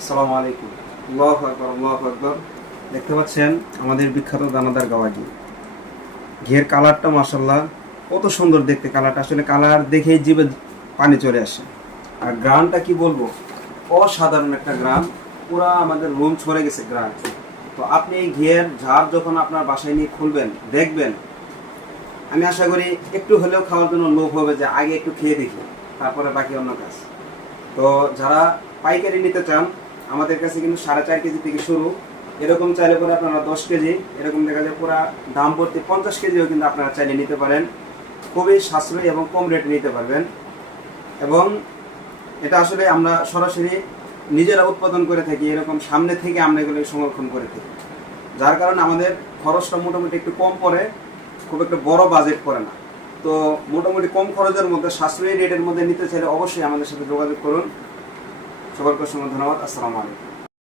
আসসালামু আলাইকুম। আল্লাহু আকবার, আল্লাহু আকবার। দেখতে পাচ্ছেন আমাদের বিখ্যাত দানাদার গাওয়া ঘি। ঘিয়ের কালারটা মাশাআল্লাহ কত সুন্দর দেখতে, কালারটা আসলে কালার দেখেই জিভে পানি চলে আসে। আর গ্রানটা কি বলবো, অসাধারণ একটা গ্রান, পুরা আমাদের রুম ছড়ে গেছে গ্রান। তো আপনি এই ঘিয়ের ঝাড় যখন আপনার বাসায় নিয়ে খুলবেন, দেখবেন, আমি আশা করি একটু হলেও খাওয়ার জন্য লোভ হবে যে আগে একটু খেয়ে দেখি, তারপরে বাকি অন্য কাজ। তো যারা পাইকারি নিতে চান, আমাদের কাছে কিন্তু 4.5 কেজি থেকে শুরু। এরকম চাইলে পরে আপনারা 10 কেজি, এরকম দেখা যায় পুরা দাম ভর্তি 50 কেজিও কিন্তু আপনারা চাইলে নিতে পারেন। খুবই সাশ্রয়ী এবং কম রেটে নিতে পারবেন। এবং এটা আসলে আমরা সরাসরি নিজেরা উৎপাদন করে থাকি, এরকম সামনে থেকে আমরা এগুলো সংরক্ষণ করে থাকি, যার কারণে আমাদের খরচটা মোটামুটি একটু কম পড়ে, খুব একটা বড় বাজেট পড়ে না। তো মোটামুটি কম খরচের মধ্যে সাশ্রয়ী রেটের মধ্যে নিতে চাইলে অবশ্যই আমাদের সাথে যোগাযোগ করুন। সকলকে অসংখ্য ধন্যবাদ। আসসালামু আলাইকুম।